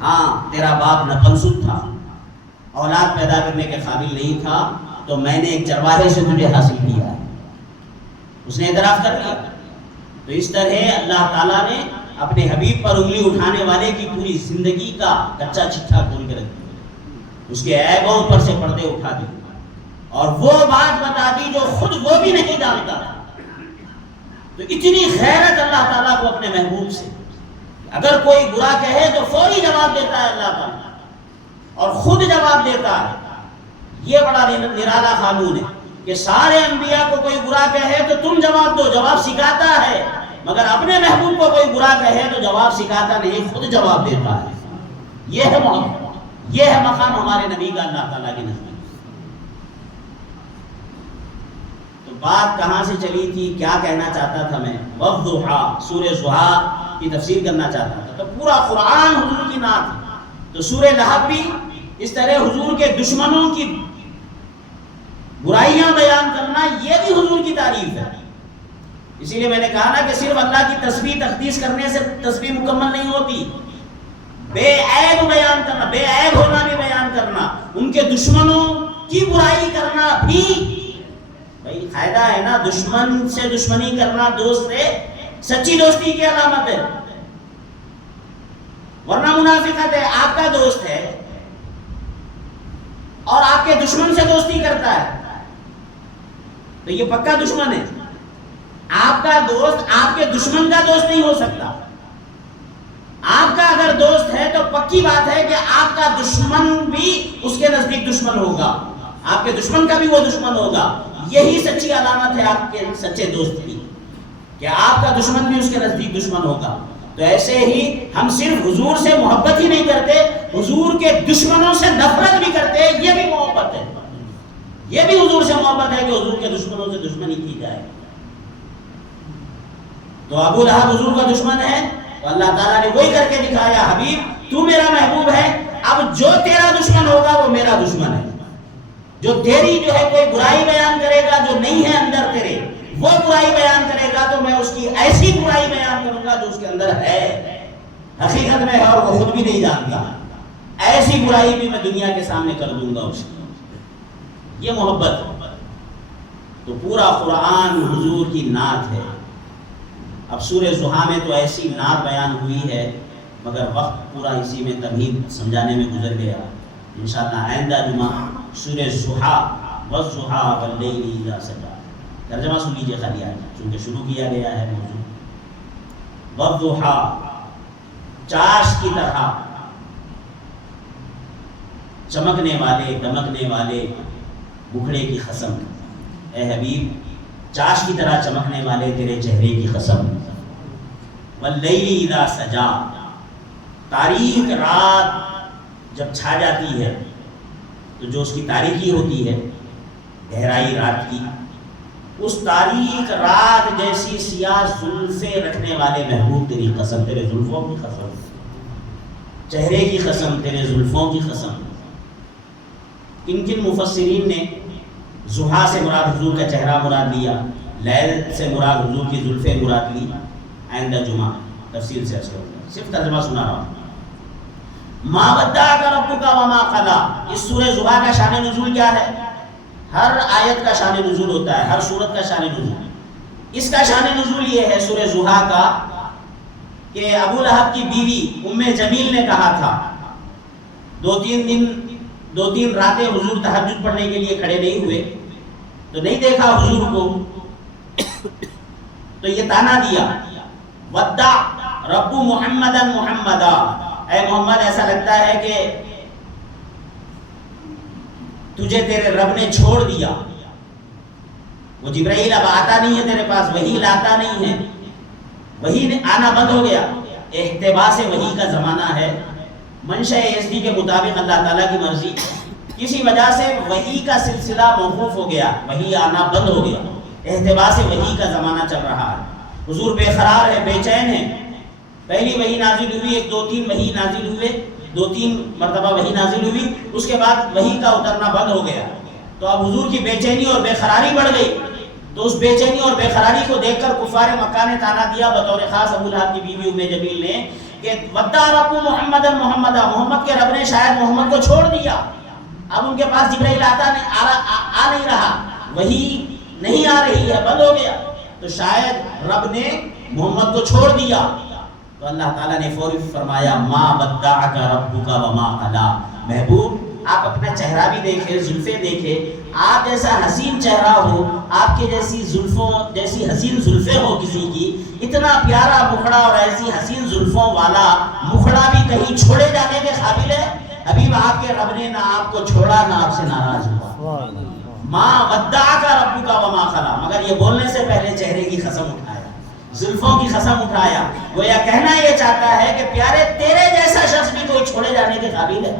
ہاں تیرا باپ نپنسک تھا، اولاد پیدا کرنے کے قابل نہیں تھا، تو میں نے ایک چرواہے سے تجھے حاصل کیا ہے۔ اس نے اعتراف کر لیا۔ تو اس طرح اللہ تعالیٰ نے اپنے حبیب پر انگلی اٹھانے والے کی پوری زندگی کا کچا چٹھا کھول کے رکھ دیا، اس کے عیبوں پر سے پردے اٹھا دیے اور وہ بات بتا دی جو خود وہ بھی نہیں جانتا تھا۔ تو اتنی غیرت اللہ تعالیٰ کو اپنے محبوب سے، اگر کوئی برا کہے تو فوری جواب دیتا ہے اللہ تعالیٰ، اور خود جواب دیتا ہے۔ یہ بڑا نرالا قانون ہے کہ سارے انبیاء کو کوئی برا کہے تو تم جواب دو، جواب سکھاتا ہے، مگر اپنے محبوب کو کوئی برا کہے تو جواب سکھاتا نہیں، خود جواب دیتا ہے۔ یہ ہے محبت، یہ ہے مقام ہمارے نبی کا اللہ تعالیٰ کے نزدیک۔ تو بات کہاں سے چلی تھی، کیا کہنا چاہتا تھا میں؟ والضحیٰ، سورہ ضحیٰ کی تفسیر کرنا چاہتا تھا۔ تو پورا قرآن حضور کی نعت ہے۔ تو سورہ لہب بھی اس طرح حضور کے دشمنوں کی برائیاں بیان کرنا، یہ بھی حضور کی تعریف ہے۔ اسی لیے میں نے کہا نا کہ صرف اللہ کی تسبیح تقدیس کرنے سے تسبیح مکمل نہیں ہوتی، بے عیب بیان کرنا، بے عیب ہونا بھی بیان کرنا، ان کے دشمنوں کی برائی کرنا بھی بھائی فائدہ ہے نا۔ دشمن سے دشمنی کرنا دوست سے سچی دوستی کی علامت ہے، ورنہ منافقت ہے۔ آپ کا دوست ہے اور آپ کے دشمن سے دوستی کرتا ہے تو یہ پکا دشمن ہے۔ آپ کا دوست آپ کے دشمن کا دوست نہیں ہو سکتا۔ آپ کا اگر دوست ہے تو پکی بات ہے کہ آپ کا دشمن بھی اس کے نزدیک دشمن ہوگا، آپ کے دشمن کا بھی وہ دشمن ہوگا۔ یہی سچی علامت ہے آپ کے سچے دوست کی، کہ آپ کا دشمن بھی اس کے نزدیک دشمن ہوگا۔ تو ایسے ہی ہم صرف حضور سے محبت ہی نہیں کرتے، حضور کے دشمنوں سے نفرت بھی کرتے، یہ بھی محبت ہے۔ یہ بھی حضور سے محبت ہے کہ حضور کے دشمنوں سے دشمنی کی جائے۔ تو ابو لہب حضور کا دشمن ہے، تو اللہ تعالیٰ نے وہی کر کے دکھایا، حبیب تو میرا محبوب ہے، اب جو تیرا دشمن ہوگا وہ میرا دشمن ہے۔ جو تیری جو ہے کوئی برائی بیان کرے گا جو نہیں ہے اندر تیرے، وہ برائی بیان کرے گا تو میں اس کی ایسی برائی بیان کروں گا جو اس کے اندر ہے، حقیقت میں ہے اور وہ خود بھی نہیں جانتا۔ ایسی برائی بھی میں دنیا کے سامنے کر دوں گا اس کی۔ یہ محبت۔ تو پورا قرآن حضور کی نعت ہے۔ اب سورہ ضحیٰ میں تو ایسی نعت بیان ہوئی ہے، مگر وقت پورا اسی میں تمہید سمجھانے میں گزر گیا۔ انشاءاللہ آئندہ جمعہ سورہ ضحیٰ والضحیٰ واللیل اذا سجی، ترجمہ سن لیجیے خالی آج چونکہ شروع کیا گیا ہے موضوع۔ والضحیٰ، چاش کی طرح چمکنے والے دمکنے والے بکھڑے کی قسم، اے حبیب چاش کی طرح چمکنے والے تیرے چہرے کی قسم۔ واللیل اذا سجی، تاریک رات جب چھا جاتی ہے تو جو اس کی تاریکی ہوتی ہے، گہرائی رات کی، اس تاریک رات جیسی سیاہ زلفیں رکھنے والے محبوب تیری قسم، تیرے زلفوں کی قسم، چہرے کی قسم، تیرے زلفوں کی قسم۔ کن مفسرین نے ضحیٰ سے مراد حضور کا چہرہ مراد لیا، لیل سے مراد حضور کی زلفیں مراد لی، آئندہ جمعہ تفصیل سے عرض کروں گا، صرف ترجمہ سنا رہا ہوں۔ ما ودعک ربک وما قلی، اس سورہ ضحیٰ کا شان نزول کیا ہے؟ ہر آیت کا شان نزول ہوتا ہے، ہر سورت کا شان نزول۔ اس کا شان نزول یہ ہے سورہ ضحیٰ کا کہ ابو لہب کی بیوی ام جمیل نے کہا تھا، دو تین راتیں حضور تہجد پڑھنے کے لیے کھڑے نہیں ہوئے تو نہیں دیکھا حضور کو، تو یہ تانا دیا، ودع رب محمدا محمدا، اے محمد ایسا لگتا ہے کہ تجھے تیرے رب نے چھوڑ دیا، وہ جبرائیل اب آتا نہیں ہے تیرے پاس، وحی لاتا نہیں ہے، وحی آنا بند ہو گیا، احتباس وحی کا زمانہ ہے، منشأ ازلی کے مطابق اللہ تعالیٰ کی مرضی، کسی وجہ سے وحی کا سلسلہ موقوف ہو گیا، وحی آنا بند ہو گیا، احتباس وحی کا زمانہ چل رہا ہے، حضور بے قرار ہے، بے چین ہے۔ پہلی وحی نازل ہوئی، ایک دو تین وحی نازل ہوئے، 2-3 مرتبہ وحی نازل ہوئی، اس کے بعد وحی کا اترنا بند ہو گیا، تو اب حضور کی بے چینی اور بے قراری بڑھ گئی۔ تو اس بے چینی اور بے قراری کو دیکھ کر کفار مکہ نے تانا دیا بطور خاص ابو لہب کی بیوی ام جمیل نے کہ ودع رب محمد محمد کے رب نے شاید محمد کو چھوڑ دیا، اب ان کے پاس جبرائیل آ نہیں رہا، وہی نہیں آ رہی ہے، بند ہو گیا، تو شاید رب نے محمد کو چھوڑ دیا۔ تو اللہ تعالیٰ نے فوری فرمایا ما ودعک ربک وما قلی، محبوب آپ اپنا چہرہ بھی دیکھیں، زلفیں دیکھیں، آپ جیسا حسین چہرہ ہو، آپ کے جیسی زلفوں جیسی حسین زلفیں ہو کسی کی، اتنا پیارا مکھڑا اور ایسی حسین زلفوں والا مکھڑا بھی کہیں چھوڑے جانے کے قابل ہے؟ حبیب آپ کے رب نے نہ آپ کو چھوڑا نہ آپ سے ناراض ہوا۔ ما ودعک ربک وما قلی، مگر یہ بولنے سے پہلے چہرے کی قسم اٹھایا، زلفوں کی قسم اٹھایا، گویا کہنا یہ چاہتا ہے کہ پیارے تیرے جیسا شخص بھی کوئی چھوڑے جانے کے قابل ہے،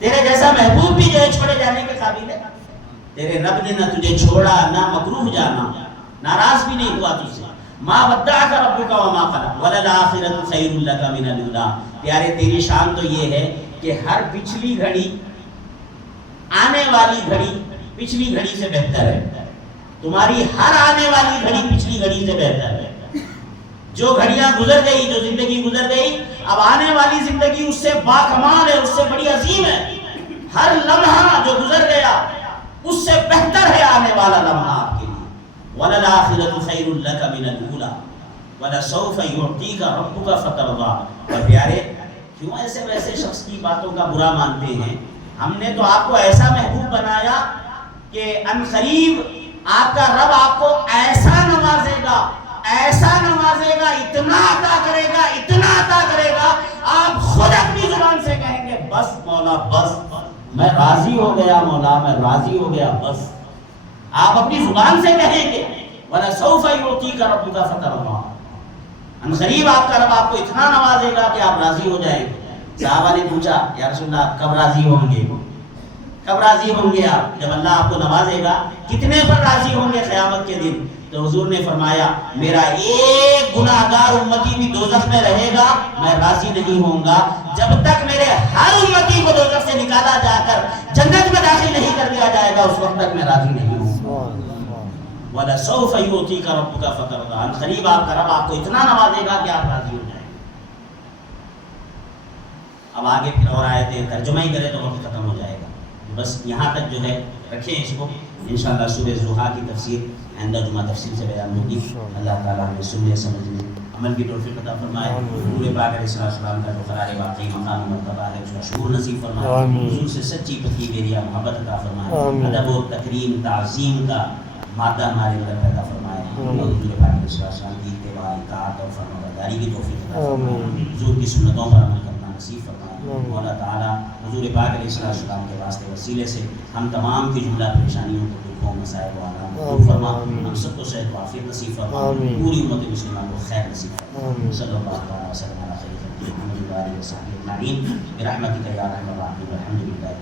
تیرے جیسا محبوب بھی جو ہے چھوڑے جانے کے قابل ہے؟ تیرے رب نے نہ تجھے چھوڑا نہ مکروہ جانا، ناراض بھی نہیں ہوا تجھ سے۔ ما ودعک ربک وما قلی وللآخرۃ خیر لک من الاولی، پیارے تیری شان تو یہ ہے کہ ہر پچھلی گھڑی آنے والی گھڑی پچھلی گھڑی سے بہتر ہے، تمہاری ہر آنے والی گھڑی پچھلی گھڑی سے بہتر ہے۔ جو گھڑیاں گزر گئی، جو زندگی گزر گئی، اب آنے والی زندگی اس سے باکمال ہے، اس سے بڑی عظیم ہے۔ ہر لمحہ جو گزر گیا اس سے بہتر ہے آنے والا لمحہ آپ کے لیے۔ وَلَلْآخِرَةُ خَيْرٌ لَكَ مِنَ الْأُولَىٰ وَلَسَوْفَ يُعْطِيكَ رَبُّكَ فَتَرْضَىٰ۔ اور پیارے کیوں ایسے ویسے شخص کی باتوں کا برا مانتے ہیں؟ ہم نے تو آپ کو ایسا محبوب بنایا کہ ان قریب آپ کا رب آپ کو ایسا نوازے گا، ایسا نوازے گا، اتنا عطا کرے گا، اتنا عطا کرے گا، آپ خود اپنی زبان سے کہیں گے بس مولا بس، میں راضی ہو گیا مولا، میں راضی ہو گیا بس۔ آپ اپنی زبان سے کہیں گے وَلَسَوْفَ يُعْطِيكَ رَبُّكَ فَتَرْضَىٰ، ان قریب آپ کا رب آپ کو اتنا نوازے گا کہ آپ راضی ہو جائیں گے۔ صحابہ نے پوچھا یا رسول اللہ آپ کب راضی ہوں گے؟ کب راضی ہوں گے آپ؟ جب اللہ آپ کو نوازے گا۔ کتنے پر راضی ہوں گے قیامت کے دن؟ تو حضور نے فرمایا میرا ایک گناہگار امتی بھی دوزخ میں رہے گا، میں راضی نہیں ہوں گا جب تک میرے ہر امتی کو دوزخ سے نکالا جا کر جنت میں داخل نہیں کر دیا جائے گا، اس وقت تک میں راضی نہیں ہوں گا۔ وَلَسَوْفَ يُعْطِيكَ رَبُّكَ فَتَرْضَىٰ، ان قریب آپ کا رب آپ کو اتنا نوازے گا کہ آپ راضی ہو جائیں۔ اب آگے پھر اور آیتیں ترجمہ ہی کرے تو وقت ختم ہو جائے گا، بس یہاں تک جو ہے رکھیں اس کو، انشاءاللہ سورہ ضحیٰ کی تفسیر آئندہ جمعہ تفصیل سے بیان ہوگی۔ اللہ تعالیٰ ہمیں سننے سمجھنے عمل کی توفیق عطا فرمائے۔ حضور پاک علیہ السلام کا جو قرار واقعی مقام مرتبہ ہے اس کا شکر نصیب فرمائے، حضور سے سچی پکی میریا محبت عطا فرمائے، ادب و تکریم تعظیم کا مادہ ہمارے اندر پیدا فرمائے، حضور پاک علیہ السلام کی اتباع اطاعت اور فرمانبرداری کی توفیق عطا فرمائے، حضور کی سنتوں پر عمل کرنا نصیب فرمائے۔ مولا تعالیٰ حضور پاک علیہ السلام کے واسطے وسیلے سے ہم تمام کی جملہ پریشانیوں کو دکھوں مسائل و آلام کو دور فرما، ہم سب کو صحت و عافیت نصیب فرما، پوری امت مسلمہ کو خیر نصیب فرما۔ صلی اللہ علیہ وسلم علی خیر خلقہ محمد و آلہ وصحبہ اجمعین برحمتک یا ارحم الراحمین والحمد للہ۔